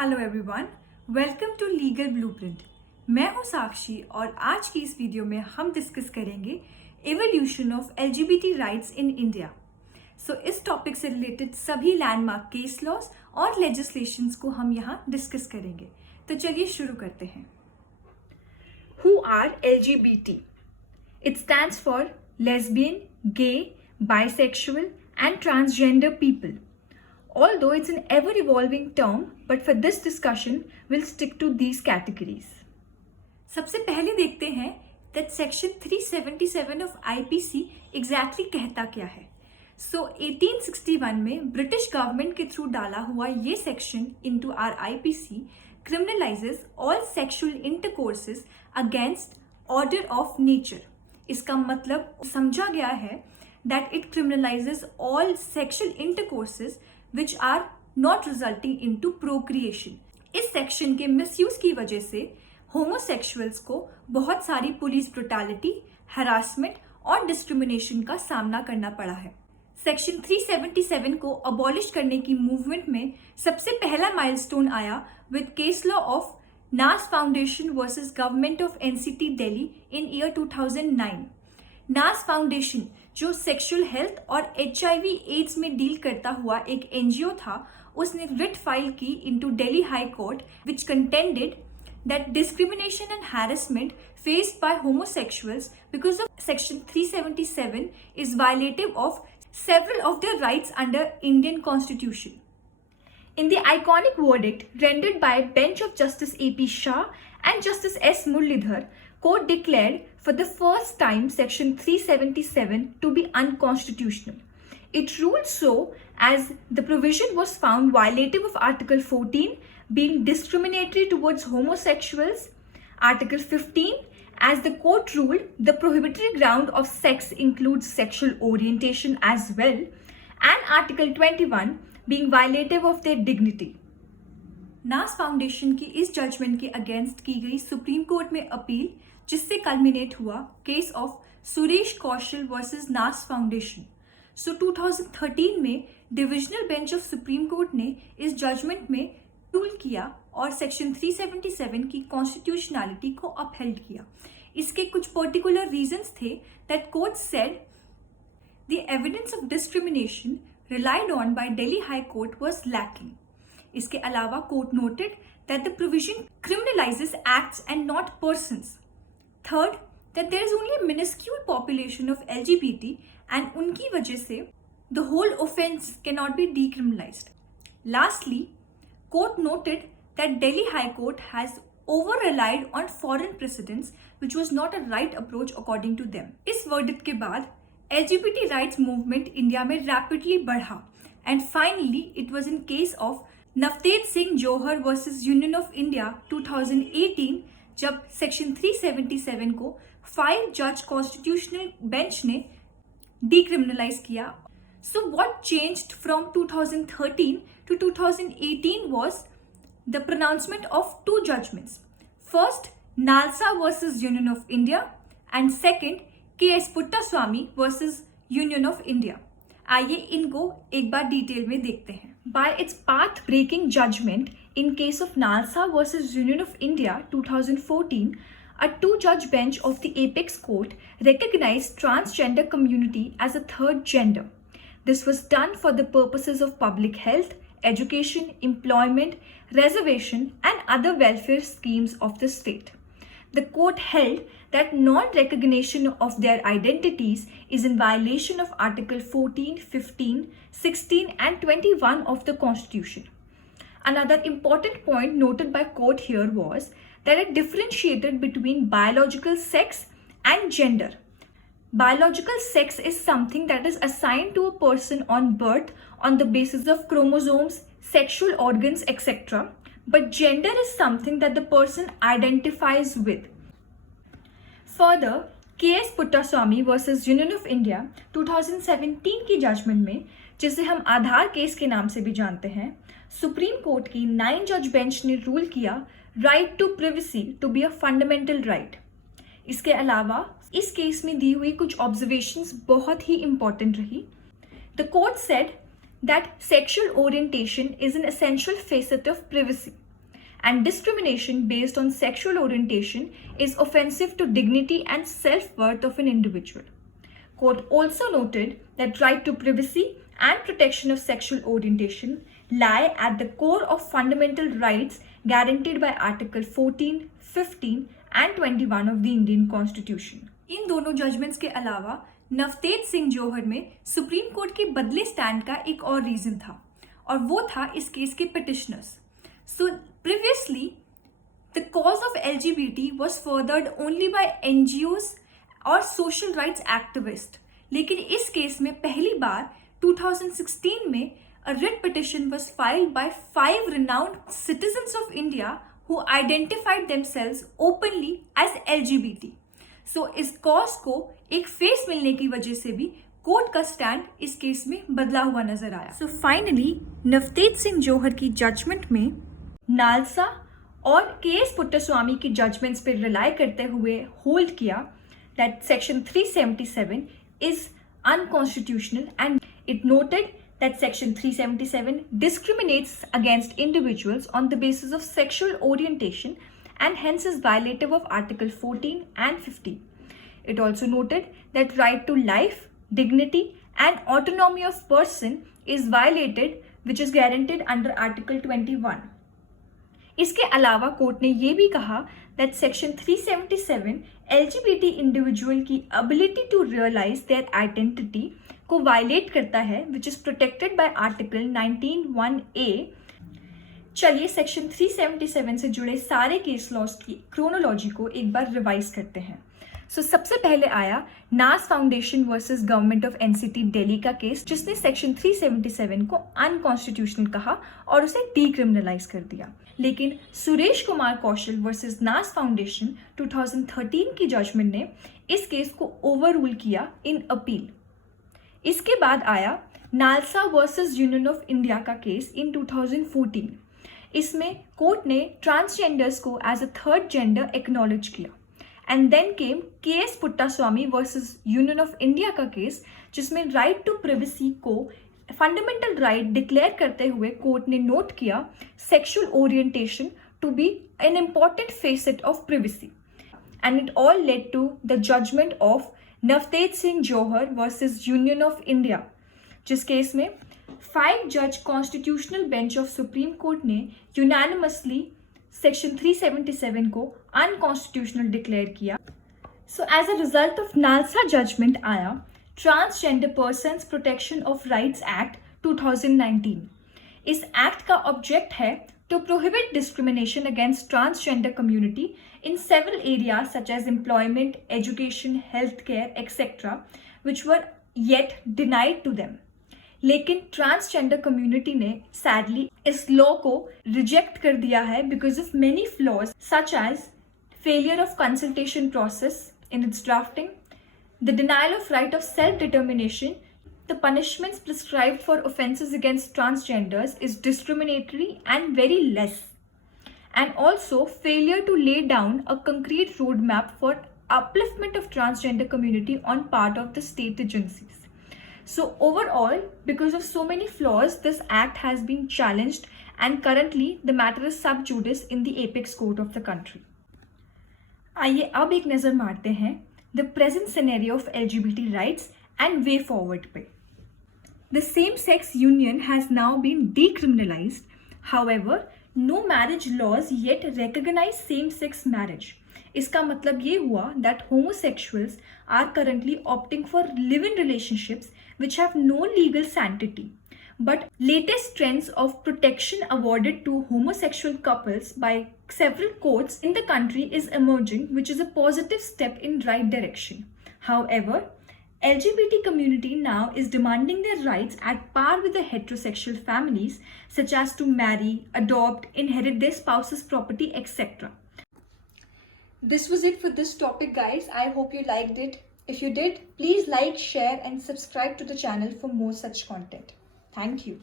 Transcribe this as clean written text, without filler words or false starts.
Hello everyone, welcome to legal blueprint. मैं हूं साक्षी और आज की इस वीडियो में हम डिस्कस करेंगे evolution of LGBT rights in India. इस टॉपिक से रिलेटेड सभी लैंडमार्क केस लॉज और लेजिस्लेशंस को हम यहां डिस्कस करेंगे। तो चलिए शुरू करते हैं। Who are LGBT? It stands for lesbian, gay, bisexual and transgender people. Although it's an ever-evolving term, but for this discussion, we'll stick to these categories. सबसे पहले देखते हैं that section 377 of IPC exactly कहता क्या है। 1861 में British government के through डाला हुआ ये section into our IPC criminalizes all sexual intercourses against order of nature. इसका मतलब समझा गया है that it criminalizes all sexual intercourses which are not resulting into procreation. इस सेक्शन के मिसयूज की वजह से होमोसेक्सुअल्स को बहुत सारी पुलिस ब्रुटैलिटी, हरासमेंट और डिस्क्रिमिनेशन का सामना करना पड़ा है। सेक्शन 377 को अबॉलिश करने की मूवमेंट में सबसे पहला माइलस्टोन आया विद केस लॉ ऑफ नास foundation versus government of NCT Delhi in year 2009। नास फाउंडेशन जो सेक्सुअल हेल्थ और HIV एड्स में डील करता हुआ एक NGO था, उसने रिट फाइल की into Delhi high court which contended that discrimination and harassment faced by homosexuals because of section 377 is violative of several of their rights under Indian Constitution. In the iconic verdict rendered by bench of Justice AP Shah and Justice S. Muralidhar, court declared for the first time section 377 to be unconstitutional. It ruled so as the provision was found violative of Article 14 being discriminatory towards homosexuals, Article 15 as the court ruled the prohibitory ground of sex includes sexual orientation as well, and Article 21 being violative of their dignity. नास foundation की इस judgement के against की गई supreme court में appeal, जिससे culminate हुआ case of Suresh Kaushal versus नास फाउंडेशन। 2013 में divisional bench of supreme court ने इस जजमेंट में रूल किया और सेक्शन 377 की कॉन्स्टिट्यूशनैलिटी को अपहेल्ड किया। इसके कुछ पर्टिकुलर रीजंस थे that court said the evidence of discrimination relied on by Delhi high court was lacking. इसके अलावा court noted that the provision criminalizes acts and not persons. Third, that there is only a miniscule population of LGBT and उनकी वजह से the whole offence can not be decriminalized. Lastly, court noted that Delhi High Court has over-relied on foreign precedents, which was not a right approach according to them. इस verdict के बाद LGBT rights movement India में rapidly बढ़ा and finally it was in case of Navtej Singh Johar versus Union of India 2018 जब section 377 को 5 judge constitutional bench ने decriminalize किया। So what changed from 2013 to 2018 was the pronouncement of two judgments. First, Nalsa versus Union of India and second, K.S. Puttaswamy versus Union of India. आइए इनको एक बार detail में देखते हैं। By its path-breaking judgment in case of Nalsa versus Union of India 2014, a two-judge bench of the Apex Court recognized transgender community as a third gender. This was done for the purposes of public health, education, employment, reservation, and other welfare schemes of the state. The court held that non-recognition of their identities is in violation of Article 14, 15, 16, and 21 of the Constitution. Another important point noted by court here was that it differentiated between biological sex and gender. Biological sex is something that is assigned to a person on birth on the basis of chromosomes, sexual organs, etc. But gender is something that the person identifies with. Further, K.S. Puttaswamy versus Union of India 2017 की judgement में, जिसे हम आधार case के नाम से भी जानते हैं, सुप्रीम कोर्ट की 9 जज बेंच ने रूल किया right to privacy to be a fundamental right. इसके अलावा इस केस में दी हुई कुछ ऑब्जर्वेशंस बहुत ही इंपॉर्टेंट रही। The court said that sexual orientation is an essential facet of privacy. and discrimination based on sexual orientation is offensive to dignity and self-worth of an individual. Court also noted that right to privacy and protection of sexual orientation lie at the core of fundamental rights guaranteed by Article 14, 15 and 21 of the Indian Constitution. इन दोनों judgements के अलावा नवतेज सिंह जौहर में supreme court के बदले stand का एक और reason था, और वो था इस केस के petitioners. So previously the cause of LGBT was furthered only by NGOs और सोशल राइट्स एक्टिविस्ट, लेकिन इस केस में पहली बार 2016 में a writ petition was filed by 5 renowned citizens of India who identified themselves openly as LGBT. So इस cause को एक face मिलने की वजह से भी कोर्ट का स्टैंड इस केस में बदला हुआ नजर आया. सो फाइनली नवतेज सिंह जौहर की जजमेंट में नालसा और KS पुट्टास्वामी की जजमेंट्स पर रिलाई करते हुए होल्ड किया that Section 377 is unconstitutional, and it noted that Section 377 discriminates against individuals on the basis of sexual orientation and hence is violative of Article 14 and 15. It also noted that right to life, dignity and autonomy of person is violated, which is guaranteed under Article 21. इसके अलावा court ने ये भी कहा that Section 377 LGBT individual की ability to realize their identity को violet करता है, which is protected by Article 19(1)(a). चलिए सेक्शन 377 से जुड़े सारे केस लॉज की क्रोनोलॉजी को एक बार रिवाइज करते हैं. सो सबसे पहले आया नास foundation versus government of NCT Delhi का केस, जिसने सेक्शन 377 को अनकॉन्स्टिट्यूशनल कहा और उसे डीक्रिमिनलाइज कर दिया. लेकिन सुरेश कुमार कौशल वर्सेस नास फाउंडेशन 2013 की जजमेंट ने इस केस को ओवर रूल किया इन अपील. इसके बाद आया NALSA versus union of India का केस इन 2014. इसमें कोर्ट ने ट्रांसजेंडर्स को as a third gender acknowledge किया. And then came KS Puttaswamy versus union of India का केस, जिसमें राइट टू प्रिवेसी को फंडामेंटल राइट डिक्लेयर करते हुए कोर्ट ने नोट किया sexual orientation to be an important facet of privacy. And it all led to the judgement of Navtej Singh Johar versus union of India, जिस case में 5 जज constitutional bench of supreme court ने unanimously section 377 को unconstitutional declare किया. So as a result of NALSA judgement आया transgender persons protection of rights act 2019. इस act का object है to prohibit discrimination against transgender community in several areas such as employment, education, healthcare, etc., which were yet denied to them. लेकिन transgender community ने sadly इस law को reject कर दिया है because of many flaws such as failure of consultation process in its drafting, the denial of right of self determination, the punishments prescribed for offences against transgenders is discriminatory and very less, and also failure to lay down a concrete roadmap for upliftment of transgender community on part of the state agencies. So overall, because of so many flaws, this act has been challenged and currently the matter is sub judice in the apex court of the country. आइए अब एक नज़र मारते हैं the present scenario of LGBT rights and way forward पे. The same-sex union has now been decriminalized. However, no marriage laws yet recognize same-sex marriage. इसका मतलब ये हुआ that homosexuals are currently opting for live-in relationships which have no legal sanctity. But latest trends of protection awarded to homosexual couples by several courts in the country is emerging, which is a positive step in right direction. However, LGBT community now is demanding their rights at par with the heterosexual families, such as to marry, adopt, inherit their spouse's property, etc. This was it for this topic, guys. I hope you liked it. If you did, please like, share and subscribe to the channel for more such content. Thank you.